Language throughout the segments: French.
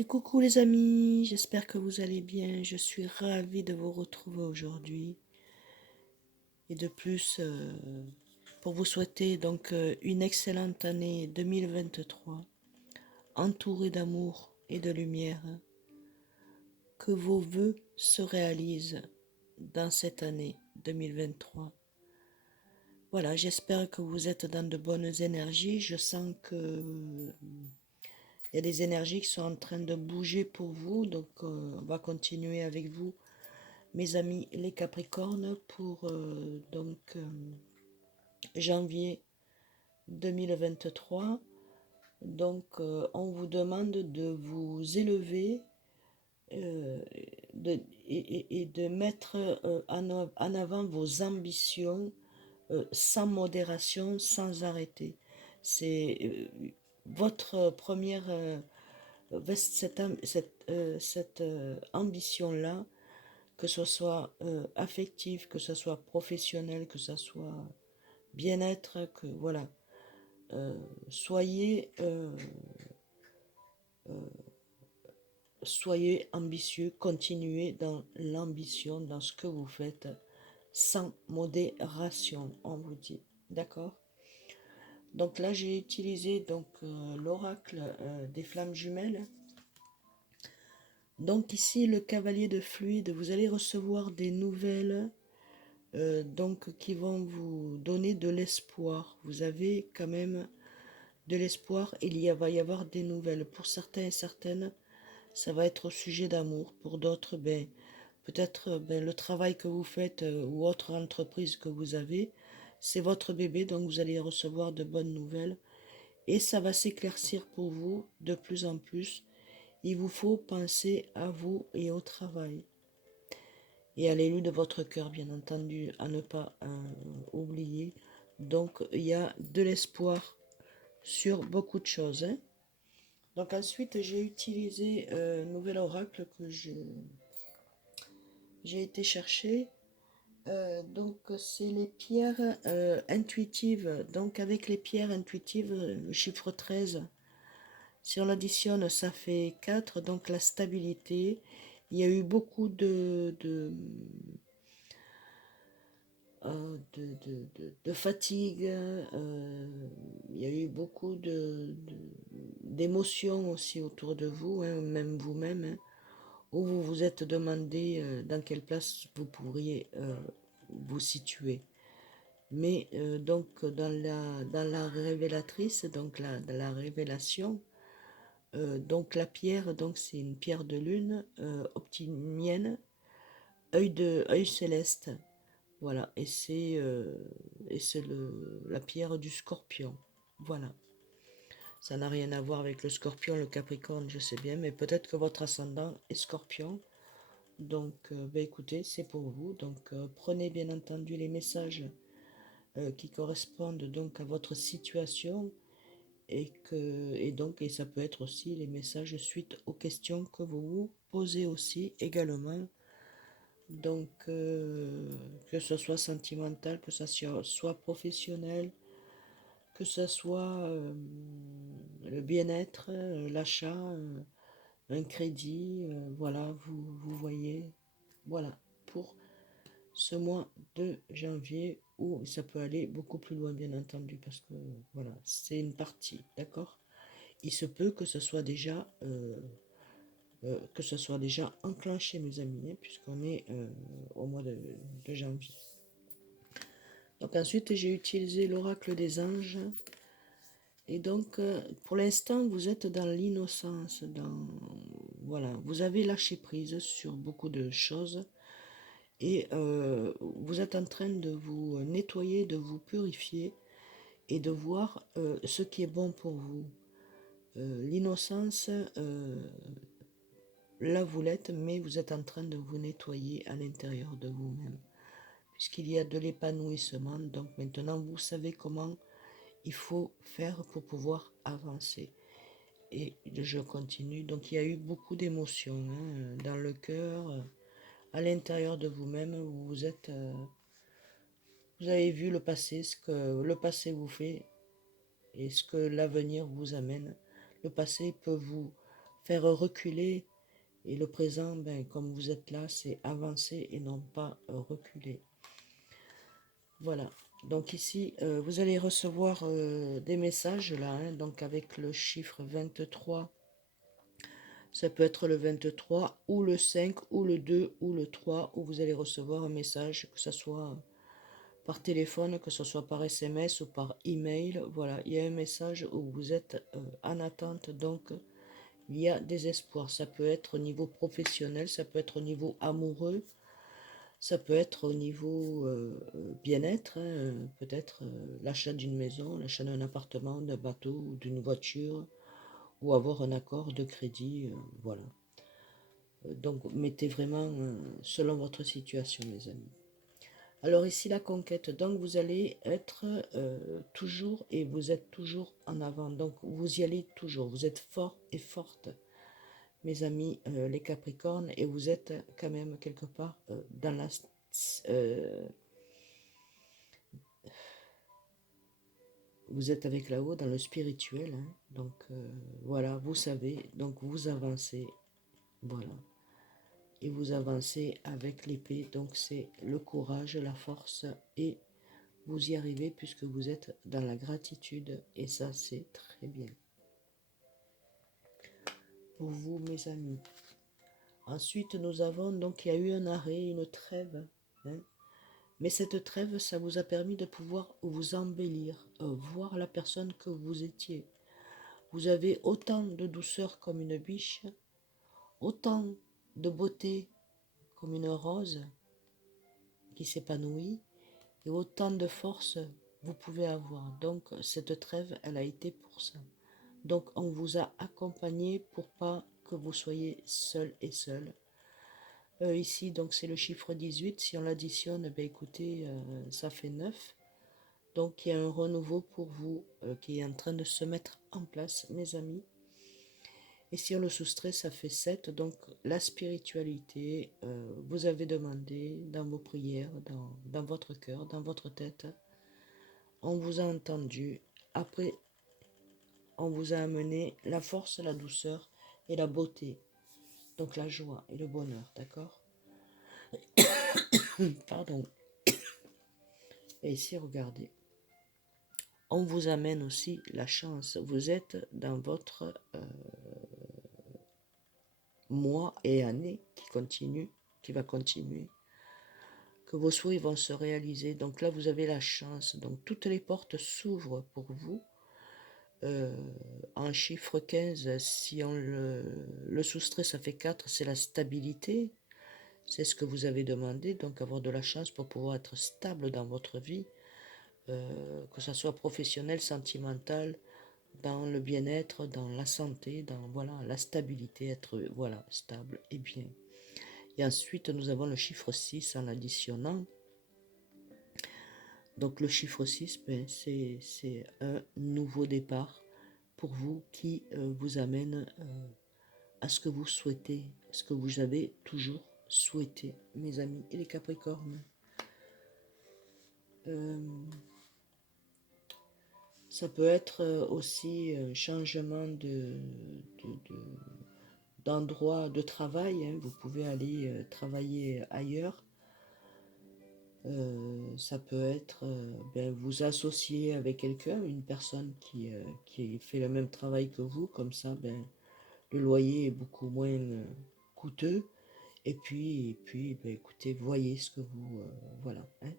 Et coucou les amis, j'espère que vous allez bien. Je suis ravie de vous retrouver aujourd'hui. Et de plus, pour vous souhaiter donc une excellente année 2023, entourée d'amour et de lumière. Que vos vœux se réalisent dans cette année 2023. Voilà, j'espère que vous êtes dans de bonnes énergies. Je sens que il y a des énergies qui sont en train de bouger pour vous. Donc, on va continuer avec vous mes amis les Capricornes pour janvier 2023. Donc on vous demande de vous élever euh, et de mettre en avant vos ambitions sans modération, sans arrêter. C'est votre première cette ambition-là, que ce soit affectif, que ce soit professionnel, que ce soit bien-être, que voilà, euh, soyez, euh, soyez ambitieux, continuez dans l'ambition, dans ce que vous faites, sans modération, on vous dit, d'accord? Donc là, j'ai utilisé donc l'oracle des flammes jumelles. Donc ici, le cavalier de fluide, vous allez recevoir des nouvelles donc qui vont vous donner de l'espoir. Vous avez quand même de l'espoir, va y avoir des nouvelles. Pour certains et certaines, ça va être au sujet d'amour. Pour d'autres, peut-être le travail que vous faites ou autre entreprise que vous avez, c'est votre bébé, donc vous allez recevoir de bonnes nouvelles. Et ça va s'éclaircir pour vous de plus en plus. Il vous faut penser à vous et au travail. Et à l'élu de votre cœur, bien entendu, à ne pas oublier. Donc, il y a de l'espoir sur beaucoup de choses, hein. Donc ensuite, j'ai utilisé un nouvel oracle que j'ai été chercher. Donc, c'est les pierres intuitives. Donc, avec les pierres intuitives, le chiffre 13, si on l'additionne, ça fait 4. Donc, la stabilité. Il y a eu beaucoup de fatigue, il y a eu beaucoup d'émotions aussi autour de vous, hein, même vous-même, hein, où vous vous êtes demandé dans quelle place vous pourriez vous situer. Mais donc dans la révélatrice, donc dans la révélation, donc la pierre, donc c'est une pierre de lune optimienne, œil céleste. Voilà, et c'est la pierre du scorpion. Voilà. Ça n'a rien à voir avec le scorpion, le capricorne, je sais bien, mais peut-être que votre ascendant est scorpion. Donc, écoutez, c'est pour vous. Donc, prenez bien entendu les messages qui correspondent donc à votre situation et ça peut être aussi les messages suite aux questions que vous vous posez aussi également. Donc, que ce soit sentimental, que ce soit professionnel, que ce soit le bien-être, l'achat, un crédit, voilà, vous voyez, voilà, pour ce mois de janvier, où ça peut aller beaucoup plus loin, bien entendu, parce que, voilà, c'est une partie, d'accord? Il se peut que ce soit déjà enclenché, mes amis, hein, puisqu'on est au mois de janvier. Donc ensuite, j'ai utilisé l'oracle des anges. Et donc, pour l'instant, vous êtes dans l'innocence, voilà, vous avez lâché prise sur beaucoup de choses et vous êtes en train de vous nettoyer, de vous purifier et de voir ce qui est bon pour vous. L'innocence, là vous l'êtes, mais vous êtes en train de vous nettoyer à l'intérieur de vous-même, puisqu'il y a de l'épanouissement. Donc maintenant, vous savez comment il faut faire pour pouvoir avancer. Et je continue. Donc il y a eu beaucoup d'émotions, hein, dans le cœur, à l'intérieur de vous-même. Vous avez vu le passé, ce que le passé vous fait et ce que l'avenir vous amène. Le passé peut vous faire reculer. Et le présent, ben, comme vous êtes là, c'est avancer et non pas reculer. Voilà. Donc ici, vous allez recevoir des messages là, hein, donc avec le chiffre 23. Ça peut être le 23 ou le 5 ou le 2 ou le 3 où vous allez recevoir un message, que ce soit par téléphone, que ce soit par SMS ou par email. Voilà, il y a un message où vous êtes en attente, donc il y a des espoirs. Ça peut être au niveau professionnel, ça peut être au niveau amoureux, ça peut être au niveau bien-être, hein, peut-être l'achat d'une maison, l'achat d'un appartement, d'un bateau ou d'une voiture, ou avoir un accord de crédit, voilà. Donc mettez vraiment selon votre situation, mes amis. Alors ici la conquête, donc vous allez être toujours, et vous êtes toujours en avant, donc vous y allez toujours, vous êtes fort et forte, mes amis les Capricornes, et vous êtes quand même quelque part dans la... vous êtes avec là-haut dans le spirituel, hein, donc voilà, vous savez, donc vous avancez, voilà. Et vous avancez avec l'épée, donc c'est le courage, la force, et vous y arrivez puisque vous êtes dans la gratitude, et ça c'est très bien pour vous, mes amis. Ensuite nous avons, donc il y a eu un arrêt, une trêve, hein. Mais cette trêve, ça vous a permis de pouvoir vous embellir, voir la personne que vous étiez. Vous avez autant de douceur comme une biche, autant de beauté comme une rose qui s'épanouit, et autant de force vous pouvez avoir. Donc cette trêve, elle a été pour ça. Donc on vous a accompagné pour pas que vous soyez seul et seul. Ici, donc c'est le chiffre 18. Si on l'additionne, ben écoutez, ça fait 9. Donc il y a un renouveau pour vous qui est en train de se mettre en place, mes amis. Et si on le soustrait, ça fait 7. Donc la spiritualité, vous avez demandé dans vos prières, dans votre cœur, dans votre tête. On vous a entendu. Après, on vous a amené la force, la douceur et la beauté. Donc la joie et le bonheur, d'accord? Pardon. Et ici, regardez. On vous amène aussi la chance. Vous êtes dans votre mois et année qui continue, qui va continuer, que vos souhaits vont se réaliser. Donc là, vous avez la chance. Donc toutes les portes s'ouvrent pour vous. En chiffre 15, si on le soustrait, ça fait 4, c'est la stabilité. C'est ce que vous avez demandé, donc avoir de la chance pour pouvoir être stable dans votre vie, que ce soit professionnel, sentimental, dans le bien-être, dans la santé, dans voilà, la stabilité, être voilà, stable et bien. Et ensuite, nous avons le chiffre 6 en additionnant. Donc le chiffre 6, ben, c'est un nouveau départ pour vous qui vous amène à ce que vous souhaitez, ce que vous avez toujours souhaité, mes amis et les Capricornes. Ça peut être aussi un changement d'endroit de travail, hein. Vous pouvez aller travailler ailleurs. Ça peut être ben, vous associer avec quelqu'un, une personne qui fait le même travail que vous, comme ça ben, le loyer est beaucoup moins coûteux. Et puis ben, écoutez, voyez ce que vous... voilà. Hein.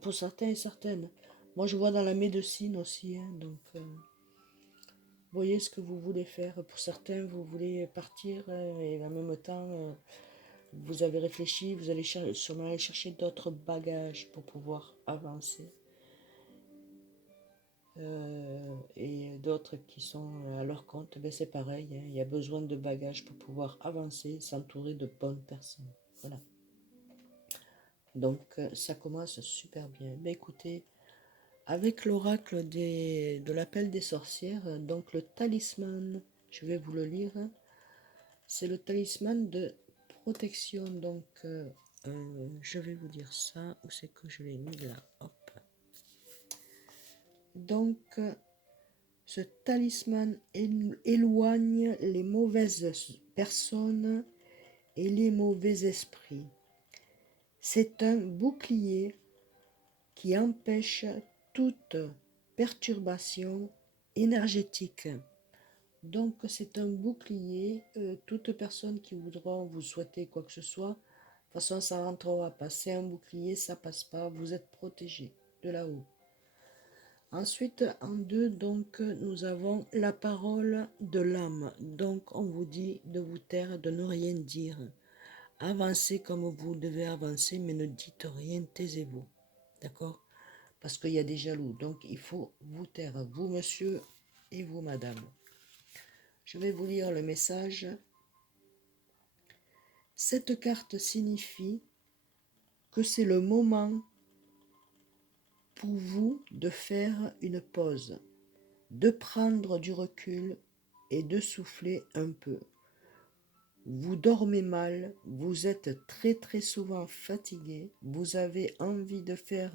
Pour certains et certaines. Moi, je vois dans la médecine aussi. Hein, donc, voyez ce que vous voulez faire. Pour certains, vous voulez partir et en même temps, vous avez réfléchi, vous allez sûrement aller chercher d'autres bagages pour pouvoir avancer. Et d'autres qui sont à leur compte, ben c'est pareil. Hein, il y a besoin de bagages pour pouvoir avancer, s'entourer de bonnes personnes. Voilà. Donc, ça commence super bien. Mais écoutez, avec l'oracle de l'appel des sorcières, donc le talisman, je vais vous le lire. C'est le talisman de protection. Donc, je vais vous dire ça. Où c'est que je l'ai mis là? Hop. Donc, Ce talisman éloigne les mauvaises personnes et les mauvais esprits. C'est un bouclier qui empêche toute perturbation énergétique. Donc c'est un bouclier, toute personne qui voudra vous souhaiter quoi que ce soit, de toute façon ça ne rentrera pas. C'est un bouclier, ça passe pas, vous êtes protégé de là-haut. Ensuite, en 2, donc, nous avons la parole de l'âme. Donc, on vous dit de vous taire, de ne rien dire. Avancez comme vous devez avancer, mais ne dites rien, taisez-vous. D'accord? Parce qu'il y a des jaloux. Donc, il faut vous taire, vous, monsieur, et vous, madame. Je vais vous lire le message. Cette carte signifie que c'est le moment pour vous de faire une pause, de prendre du recul et de souffler un peu. Vous dormez mal, vous êtes très très souvent fatigué, vous avez envie de faire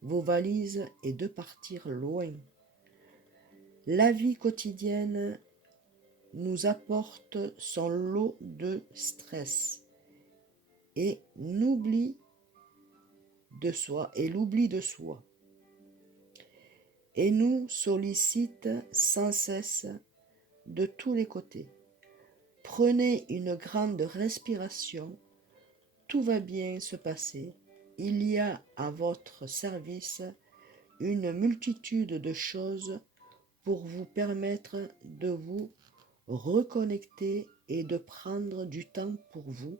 vos valises et de partir loin. La vie quotidienne nous apporte son lot de stress et l'oubli de soi et nous sollicite sans cesse de tous les côtés. Prenez une grande respiration, tout va bien se passer. Il y a à votre service une multitude de choses pour vous permettre de vous reconnecter et de prendre du temps pour vous.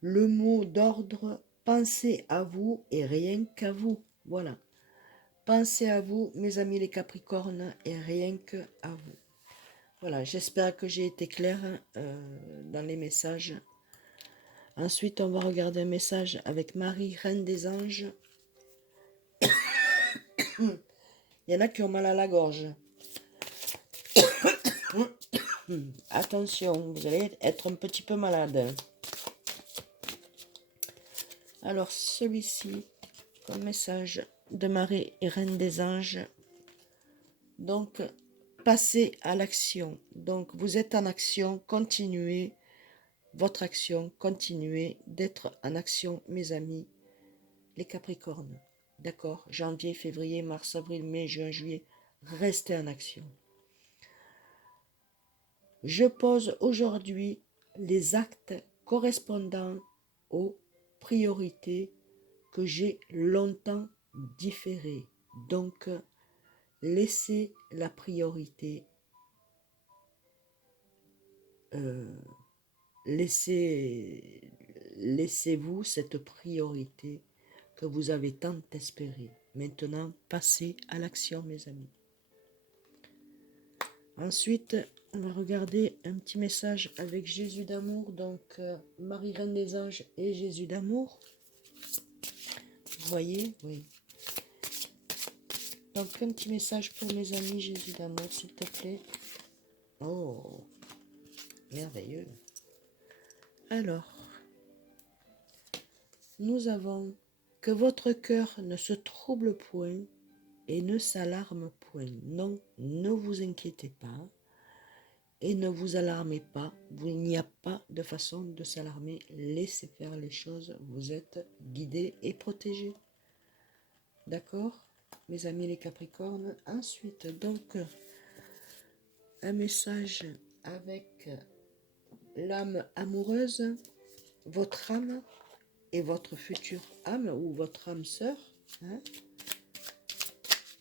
Le mot d'ordre, pensez à vous et rien qu'à vous. Voilà. Pensez à vous, mes amis les Capricornes, et rien que à vous. Voilà, j'espère que j'ai été claire dans les messages. Ensuite, on va regarder un message avec Marie, Reine des Anges. Il y en a qui ont mal à la gorge. Attention, vous allez être un petit peu malade. Alors, celui-ci, comme message de Marie et Reine des Anges. Donc, passez à l'action. Donc, vous êtes en action, continuez votre action, continuez d'être en action, mes amis, les Capricornes. D'accord? Janvier, février, mars, avril, mai, juin, juillet, restez en action. Je pose aujourd'hui les actes correspondant aux priorités que j'ai longtemps différées. Donc, laissez la priorité, laissez-vous cette priorité que vous avez tant espérée. Maintenant, passez à l'action, mes amis. Ensuite, on va regarder un petit message avec Jésus d'amour, donc Marie Reine des Anges et Jésus d'amour. Vous voyez, oui. Donc un petit message pour mes amis Jésus d'amour, s'il te plaît. Oh, merveilleux. Alors, nous avons que votre cœur ne se trouble point et ne s'alarme point. Non, ne vous inquiétez pas. Et ne vous alarmez pas, il n'y a pas de façon de s'alarmer, laissez faire les choses, vous êtes guidés et protégés. D'accord, mes amis les Capricornes. Ensuite, donc, un message avec l'âme amoureuse, votre âme et votre future âme ou votre âme sœur. Hein.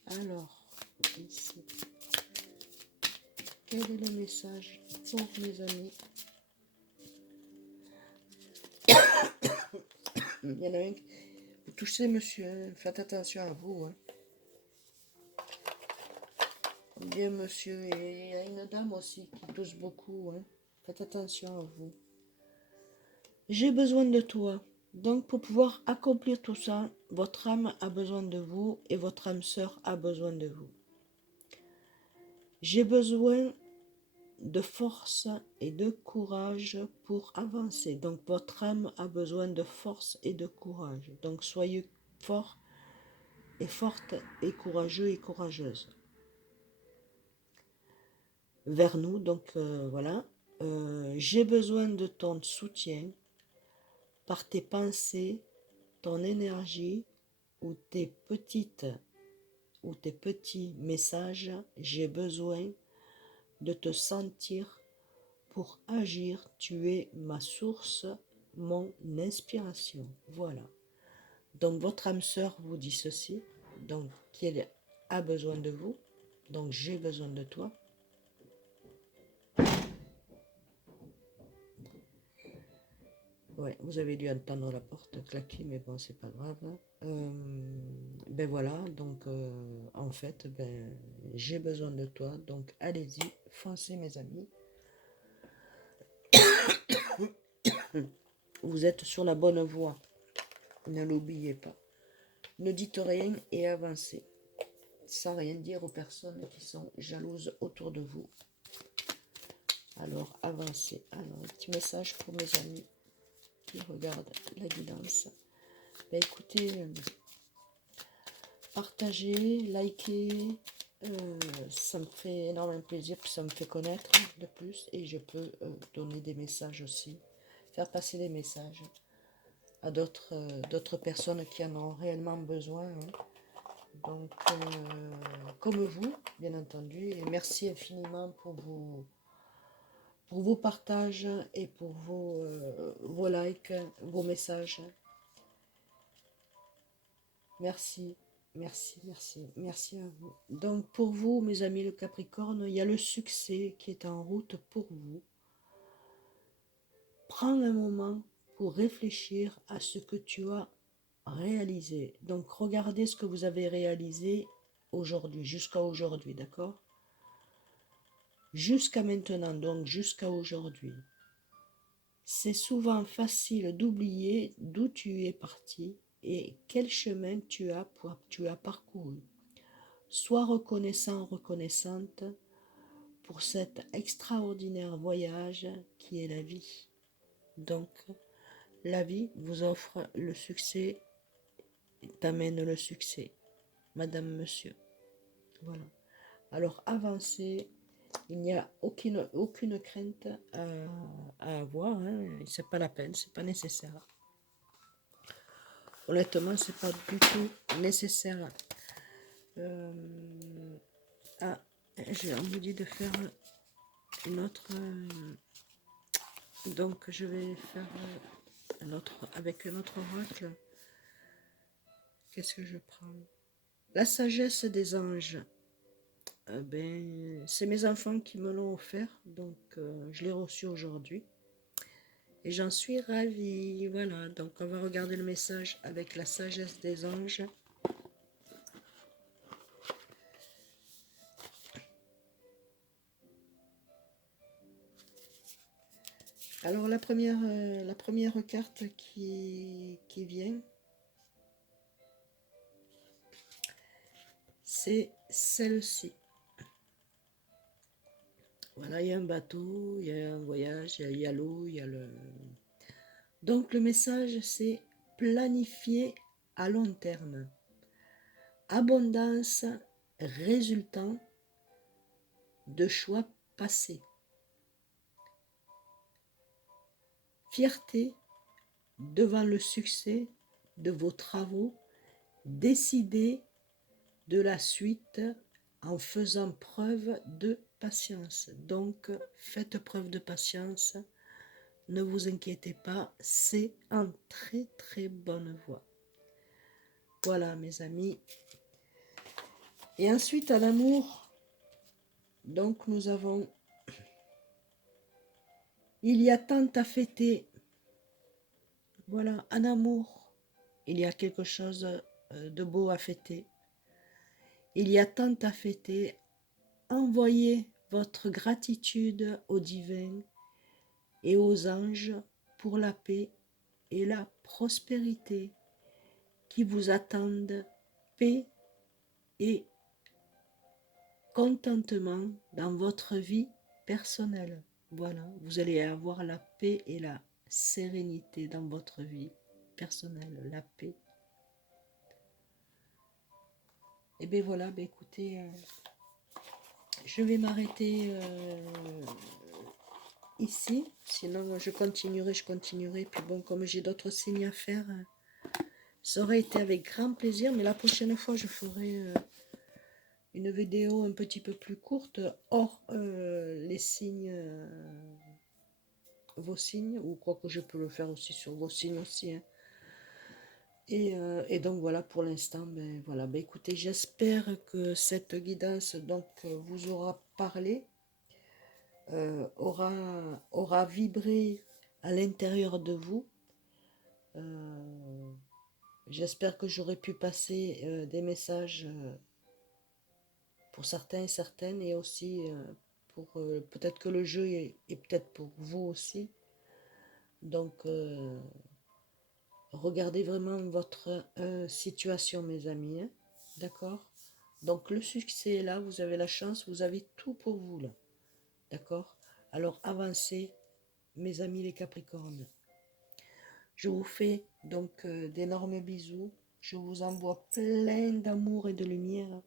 Alors, ici. Quel est le message pour mes amis? Il y en a un. Vous touchez, monsieur, hein. Faites attention à vous. Hein. Bien, monsieur, il y a une dame aussi qui touche beaucoup. Hein. Faites attention à vous. J'ai besoin de toi. Donc, pour pouvoir accomplir tout ça, votre âme a besoin de vous et votre âme sœur a besoin de vous. J'ai besoin de force et de courage pour avancer. Donc, votre âme a besoin de force et de courage. Donc, soyez forts et fortes et courageux et courageuses. vers nous. Donc voilà, j'ai besoin de ton soutien par tes pensées, ton énergie ou tes petits messages. J'ai besoin de te sentir pour agir. Tu es ma source, mon inspiration. Voilà. Donc votre âme sœur vous dit ceci, donc qu'elle a besoin de vous, donc j'ai besoin de toi. Ouais, vous avez dû entendre la porte claquer, mais bon, c'est pas grave. Ben voilà, donc en fait, ben, j'ai besoin de toi, donc allez-y, foncez mes amis. Vous êtes sur la bonne voie, ne l'oubliez pas. Ne dites rien et avancez, sans rien dire aux personnes qui sont jalouses autour de vous. Alors avancez. Alors un petit message pour mes amis qui regardent la guidance. Ben, écoutez, partagez, likez, ça me fait énormément plaisir, puis ça me fait connaître de plus et je peux donner des messages aussi, faire passer des messages à d'autres personnes qui en ont réellement besoin, hein. Donc, comme vous, bien entendu, et merci infiniment pour vos partages et pour vos likes, vos messages. Merci, merci, merci, merci à vous. Donc pour vous, mes amis le Capricorne, il y a le succès qui est en route pour vous. Prends un moment pour réfléchir à ce que tu as réalisé. Donc regardez ce que vous avez réalisé aujourd'hui, jusqu'à aujourd'hui, d'accord? Jusqu'à maintenant, donc jusqu'à aujourd'hui. C'est souvent facile d'oublier d'où tu es parti et quel chemin tu as parcouru. Sois reconnaissant, reconnaissante pour cet extraordinaire voyage qui est la vie. Donc, la vie vous offre le succès, t'amène le succès, madame, monsieur. Voilà. Alors, avancez. Il n'y a aucune crainte à avoir, hein. C'est pas la peine, c'est pas nécessaire. Honnêtement, c'est pas du tout nécessaire. Ah, on me dit de faire une autre. Donc, je vais faire avec un autre oracle. Qu'est-ce que je prends? La sagesse des anges. Ben, c'est mes enfants qui me l'ont offert, donc je l'ai reçu aujourd'hui. Et j'en suis ravie. Voilà, donc on va regarder le message avec la sagesse des anges. Alors la première carte qui vient, c'est celle-ci. Voilà, il y a un bateau, il y a un voyage, il y a l'eau, il y a le... Donc le message, c'est planifier à long terme. Abondance résultant de choix passés. Fierté devant le succès de vos travaux. Décidez de la suite en faisant preuve de patience. Donc, faites preuve de patience. Ne vous inquiétez pas, c'est en très très bonne voie. Voilà mes amis. Et ensuite à l'amour, donc nous avons, il y a tant à fêter. Voilà, en amour, il y a quelque chose de beau à fêter. Il y a tant à fêter. Envoyez votre gratitude au divin et aux anges pour la paix et la prospérité qui vous attendent, paix et contentement dans votre vie personnelle. Voilà, vous allez avoir la paix et la sérénité dans votre vie personnelle, la paix. Et bien voilà, ben écoutez, je vais m'arrêter ici. Sinon, je continuerai. Puis bon, comme j'ai d'autres signes à faire, ça aurait été avec grand plaisir. Mais la prochaine fois, je ferai une vidéo un petit peu plus courte, hors les signes, vos signes, ou quoi que je peux le faire aussi sur vos signes aussi, hein. Et donc voilà pour l'instant, ben voilà, ben écoutez, j'espère que cette guidance donc vous aura parlé, aura vibré à l'intérieur de vous. Euh, J'espère que j'aurai pu passer des messages pour certains et certaines, et aussi pour peut-être que le jeu est peut-être pour vous aussi. Donc regardez vraiment votre situation, mes amis, hein. D'accord? Donc le succès est là, vous avez la chance, vous avez tout pour vous là. D'accord? Alors avancez, mes amis les Capricornes. Je vous fais donc d'énormes bisous. Je vous envoie plein d'amour et de lumière,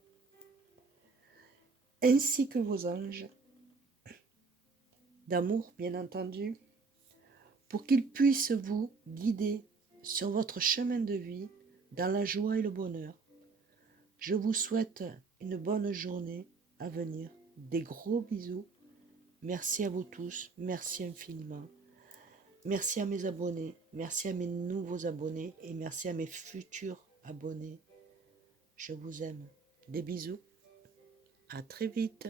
ainsi que vos anges, d'amour bien entendu, pour qu'ils puissent vous guider sur votre chemin de vie dans la joie et le bonheur. Je vous souhaite une bonne journée à venir. Des gros bisous. Merci à vous tous. Merci infiniment. Merci à mes abonnés. Merci à mes nouveaux abonnés. Et merci à mes futurs abonnés. Je vous aime. Des bisous. À très vite.